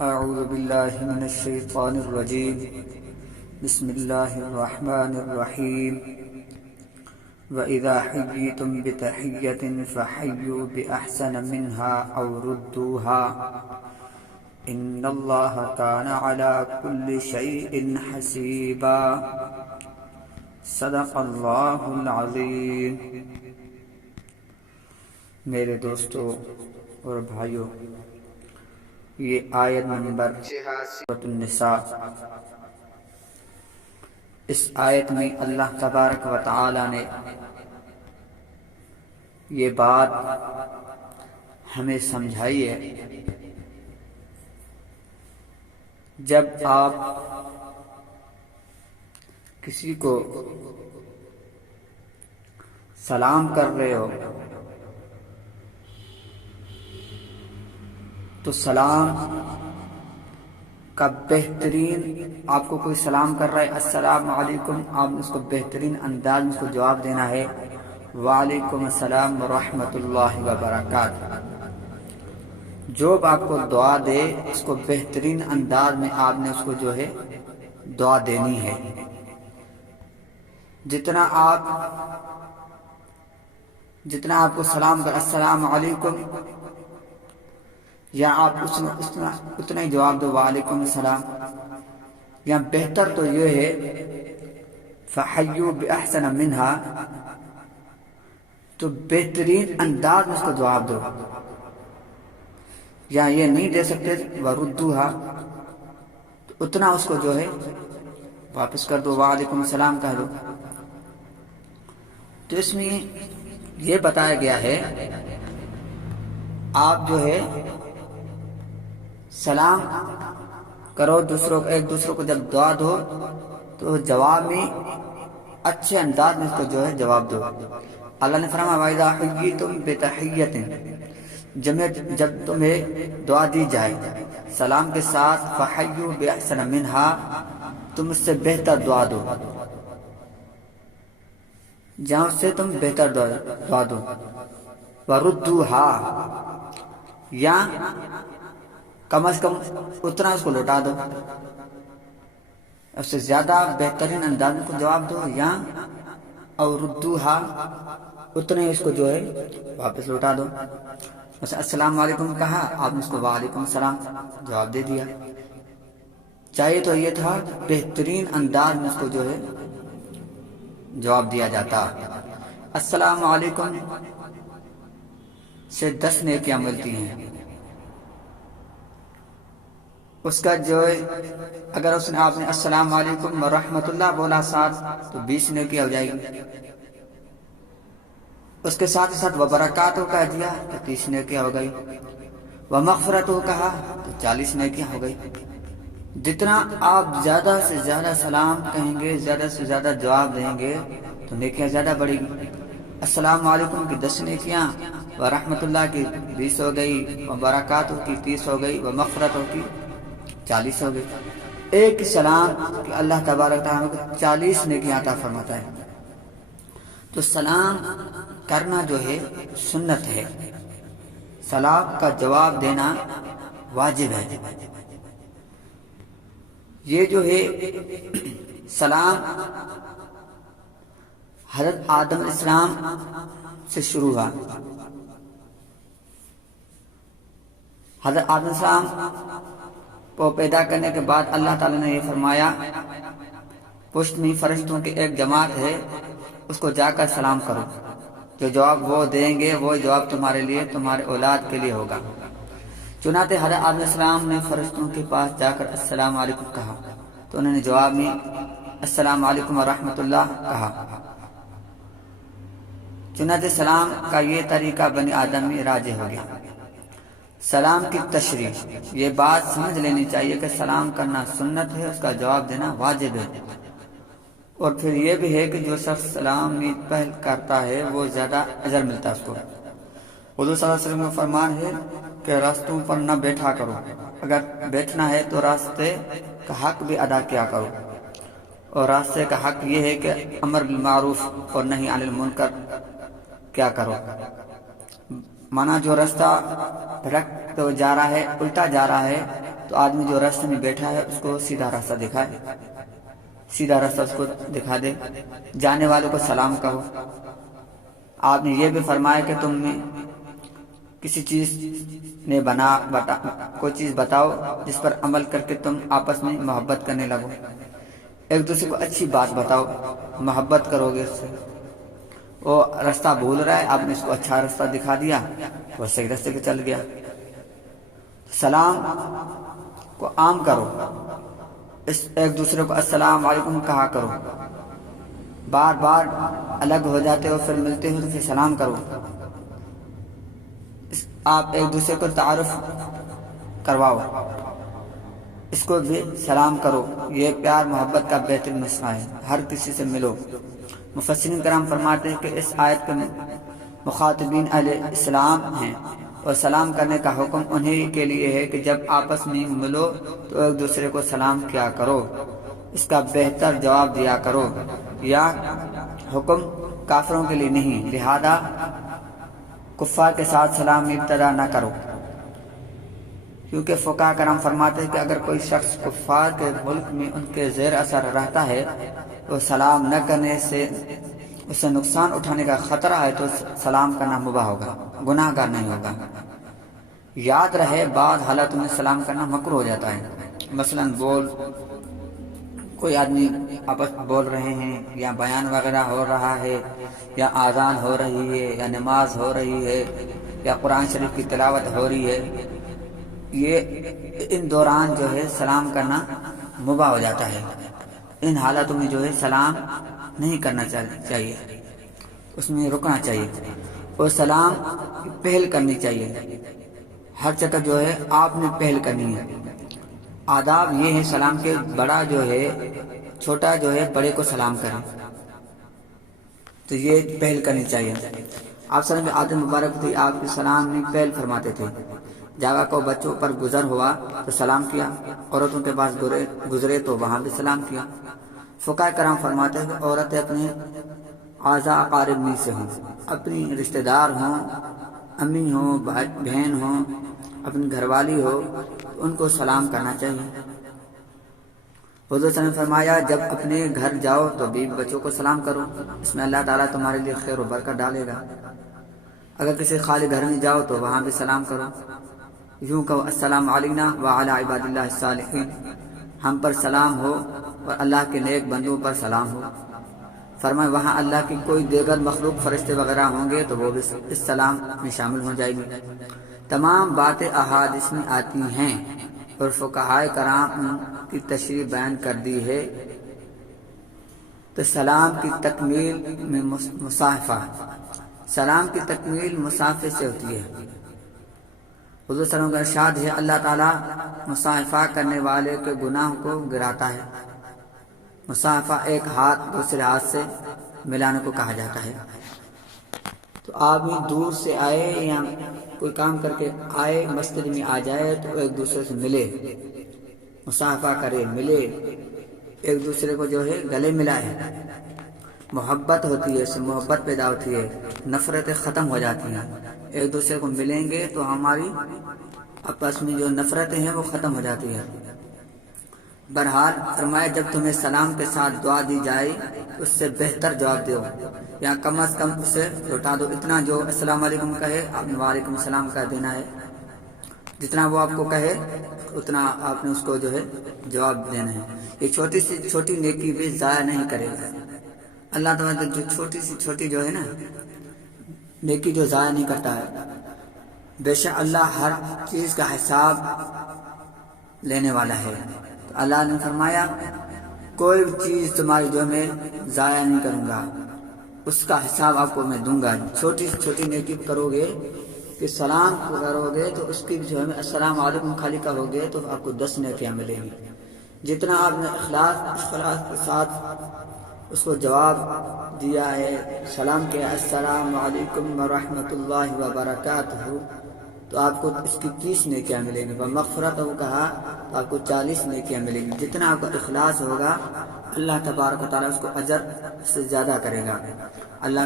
أعوذ بالله من الشيطان الرجيم بسم الله الرحمن الرحيم وإذا حييتم بتحية فحيوا بأحسن منها أو ردوها إن الله كان على كل شيء حسيبا صدق اللہ العظیم۔ میرے دوستو اور بھائیو، یہ آیت نمبر 86 سورۃ النساء، اس آیت میں اللہ تبارک و تعالی نے یہ بات ہمیں سمجھائی ہے، جب آپ کسی کو سلام کر رہے ہو تو سلام کا بہترین، آپ کو کوئی سلام کر رہا ہے السلام علیکم، آپ نے اس کو بہترین انداز میں اس کو جواب دینا ہے وعلیکم السلام ورحمۃ اللہ وبرکاتہ۔ جو آپ کو دعا دے اس کو بہترین انداز میں آپ نے اس کو جو ہے دعا دینی ہے۔ جتنا آپ کو سلام کر السلام علیکم، یا آپ اتنا ہی جواب دو وعلیکم السلام، یا بہتر تو یہ ہے فحیوا بأحسن منها، تو بہترین انداز میں اس کو جواب دو، یا یہ نہیں دے سکتے وردوها، تو اتنا اس کو جو ہے واپس کر دو، وعلیکم السلام کہہ دو۔ تو اس میں یہ بتایا گیا ہے آپ جو ہے سلام کرو ایک دوسروں کو، جب دعا دو تو جواب میں اچھے انداز میں اس کو جو ہے جواب دو۔ اللہ نے فرمایا وَإِذَا حُيِّيتُم بِتَحِيَّةٍ، جب تمہیں دعا دی جائے سلام کے ساتھ فَحَيُّوا بِأَحْسَنَ مِنْهَا، تم اس سے بہتر دعا دو، جہاں سے تم بہتر دعا دو، وَرُدُّوهَا، یا کم از کم اتنا اس کو لوٹا دو، اس سے زیادہ بہترین انداز میں کو جواب دو، یا اور ردوها، اتنے اس کو جو ہے واپس لوٹا دو۔ مثلا السلام علیکم کہا، آپ نے اس کو وعلیکم السلام جواب دے دیا۔ چاہیے تو یہ تھا بہترین انداز میں اس کو جو ہے جواب دیا جاتا۔ السلام علیکم سے 10 نیکیاں ملتی ہیں، اس کا جو ہے اگر آپ نے السلام علیکم ورحمۃ اللہ بولا ساتھ تو 20 نیکیاں ہو جائے گی، اس کے ساتھ وبرکاتہ کہہ دیا تو 30 نیکیاں ہو گئی، ومغفرتہ کہا تو 40 نیکیاں ہو گئی۔ جتنا آپ زیادہ سے زیادہ سلام کہیں گے، زیادہ سے زیادہ جواب دیں گے تو نیکیاں زیادہ بڑھے گی۔ السلام علیکم کی 10 نیکیاں، ورحمۃ اللہ کی 20 ہو گئی، وبرکاتہ کی 30 ہو گئی، ومغفرتہ کی 40 ہو گئی۔ ایک سلام کہ اللہ تبارک تعالیٰ کو 40 نیکیاں عطا فرماتا ہے۔ تو سلام کرنا جو ہے سنت ہے، سلام کا جواب دینا واجب ہے۔ یہ جو ہے سلام حضرت آدم علیہ السلام سے شروع ہوا۔ حضرت آدم علیہ السلام کو پیدا کرنے کے بعد اللہ تعالیٰ نے یہ فرمایا پشت میں فرشتوں کی ایک جماعت ہے، اس کو جا کر سلام کرو، جو جواب وہ دیں گے وہ جواب تمہارے لیے، تمہارے اولاد کے لیے ہوگا۔ چنانچہ حضرت آدم علیہ السلام نے فرشتوں کے پاس جا کر السلام علیکم کہا تو انہوں نے جواب میں السلام علیکم ورحمۃ اللہ کہا۔ چنانچہ سلام کا یہ طریقہ بنی آدم میں راجع ہو گیا۔ سلام کی تشریح، یہ بات سمجھ لینی چاہیے کہ سلام کرنا سنت ہے، اس کا جواب دینا واجب ہے۔ اور پھر یہ بھی ہے کہ جو شخص سلام میں پہل کرتا ہے وہ زیادہ اجر ملتا ہے اس کو۔ حضور صلی اللہ علیہ وسلم کا فرمان ہے کہ راستوں پر نہ بیٹھا کرو، اگر بیٹھنا ہے تو راستے کا حق بھی ادا کیا کرو، اور راستے کا حق یہ ہے کہ امر بالمعروف اور نہی عن المنکر کیا کرو۔ مانا جو راستہ بھٹک جا رہا ہے، الٹا جا رہا ہے، تو آدمی جو راستے میں بیٹھا ہے اس کو سیدھا راستہ دکھائے، سیدھا راستہ اس کو دکھا دے، جانے والوں کو سلام کہو۔ آپ نے یہ بھی فرمایا کہ تم میں کسی چیز نے کوئی چیز بتاؤ جس پر عمل کر کے تم آپس میں محبت کرنے لگو، ایک دوسرے کو اچھی بات بتاؤ، محبت کرو گے اس سے۔ وہ راستہ بھول رہا ہے، آپ نے اس کو اچھا راستہ دکھا دیا، وہ صحیح راستے پہ چل گیا۔ سلام کو عام کرو، ایک دوسرے کو السلام علیکم کہا کرو، بار بار الگ ہو جاتے ہو پھر ملتے ہو تو پھر سلام کرو۔ آپ ایک دوسرے کو تعارف کرواؤ، اس کو بھی سلام کرو، یہ پیار محبت کا بہترین مسئلہ ہے، ہر کسی سے ملو۔ مفسرین کرام فرماتے ہیں کہ اس آیت کے مخاطبین اہل اسلام ہیں اور سلام کرنے کا حکم انہی کے لیے ہے کہ جب آپس میں ملو تو ایک دوسرے کو سلام کیا کرو، اس کا بہتر جواب دیا کرو۔ یا حکم کافروں کے لیے نہیں، لہذا کفار کے ساتھ سلام ابتدا نہ کرو، کیونکہ فقہاء کرام فرماتے ہیں کہ اگر کوئی شخص کفار کے ملک میں ان کے زیر اثر رہتا ہے تو سلام نہ کرنے سے اسے نقصان اٹھانے کا خطرہ ہے تو سلام کرنا مباح ہوگا، گناہ گار نہیں ہوگا۔ یاد رہے بعض حالات میں سلام کرنا مکروہ ہو جاتا ہے، مثلا کوئی آدمی آپس بول رہے ہیں یا بیان وغیرہ ہو رہا ہے یا آذان ہو رہی ہے یا نماز ہو رہی ہے یا قرآن شریف کی تلاوت ہو رہی ہے، یہ ان دوران جو ہے سلام کرنا مباح ہو جاتا ہے۔ ان حالاتوں میں جو ہے سلام نہیں کرنا چاہیے، اس میں رکنا چاہیے اور سلام پہل کرنی چاہیے۔ ہر جگہ جو ہے آپ نے پہل کرنی ہے۔ آداب یہ ہے سلام کے، بڑا جو ہے چھوٹا جو ہے بڑے کو سلام کریں، تو یہ پہل کرنی چاہیے۔ آپ صلی اللہ علیہ وسلم کی عادت مبارک تھی، آپ کے سلام میں پہل فرماتے تھے۔ جگہ کو بچوں پر گزر ہوا تو سلام کیا، عورتوں کے پاس گزرے تو وہاں بھی سلام کیا۔ فقہاء کرام فرماتے ہیں کہ عورتیں اپنے اعزاء اقارب میں سے ہوں، اپنی رشتہ دار ہوں، امی ہوں، بہن ہوں، اپنی گھر والی ہو، ان کو سلام کرنا چاہیے۔ حضور صلی اللہ علیہ وسلم نے فرمایا جب اپنے گھر جاؤ تو بیوی بچوں کو سلام کرو، اس میں اللہ تعالیٰ تمہارے لیے خیر و برکت ڈالے گا۔ اگر کسی خالی گھر میں جاؤ تو وہاں بھی سلام کرو، یوں کہو السلام علینا وعلی عباد اللہ الصالحین، ہم پر سلام ہو اور اللہ کے نیک بندوں پر سلام ہو۔ فرمایا وہاں اللہ کی کوئی دیگر مخلوق فرشتے وغیرہ ہوں گے تو وہ بھی اس سلام میں شامل ہو جائے گی۔ تمام باتیں احادیث میں آتی ہیں اور فقہاء کرام کی تشریح بیان کر دی ہے۔ تو سلام کی تکمیل میں مصافحہ، سلام کی تکمیل مصافحے سے ہوتی ہے۔ حضور صلی اللہ علیہ وسلم کا ارشاد ہے اللہ تعالیٰ مصافحہ کرنے والے کے گناہ کو گراتا ہے۔ مصافحہ ایک ہاتھ دوسرے ہاتھ سے ملانے کو کہا جاتا ہے۔ تو آدمی دور سے آئے یا کوئی کام کر کے آئے مسجد میں آ جائے تو ایک دوسرے سے ملے، مصافحہ کرے، ملے، ایک دوسرے کو جو ہے گلے ملائے، محبت ہوتی ہے، اس سے محبت پیدا ہوتی ہے، نفرتیں ختم ہو جاتی ہیں۔ ایک دوسرے کو ملیں گے تو ہماری آپس میں جو نفرتیں ہیں وہ ختم ہو جاتی ہیں۔ بہرحال فرمایا جب تمہیں سلام کے ساتھ دعا دی جائے اس سے بہتر جواب دو، یا کم از کم اسے لوٹا دو، اتنا جو السلام علیکم کہے آپ نے وعلیکم السلام کہہ دینا ہے، جتنا وہ آپ کو کہے اتنا آپ نے اس کو جو ہے جواب دینا ہے۔ یہ چھوٹی سی چھوٹی نیکی بھی ضائع نہیں کرے گا اللہ تعالیٰ، جو چھوٹی سی چھوٹی جو ہے نا نیکی جو ضائع نہیں کرتا ہے، بے شک اللہ ہر چیز کا حساب لینے والا ہے۔ تو اللہ نے فرمایا کوئی چیز تمہاری جو میں ضائع نہیں کروں گا، اس کا حساب آپ کو میں دوں گا۔ چھوٹی سے چھوٹی نیکی کرو گے کہ سلام کرو گے تو اس کی جو ہے السلام علیکم خالی کہو گے تو آپ کو 10 نیکیاں ملیں گی۔ جتنا آپ نے اخلاص کے ساتھ اس کو جواب دیا ہے، سلام کیا السلام علیکم ورحمۃ اللہ وبرکاتہ، تو آپ کو اس کی 30 نیکیاں ملیں گی۔ مغفرت ہو کہا تو آپ کو 40 نیکیاں ملیں گی۔ جتنا آپ کا اخلاص ہوگا اللہ تبارک و تعالیٰ اس کو اجر سے زیادہ کرے گا۔ اللہ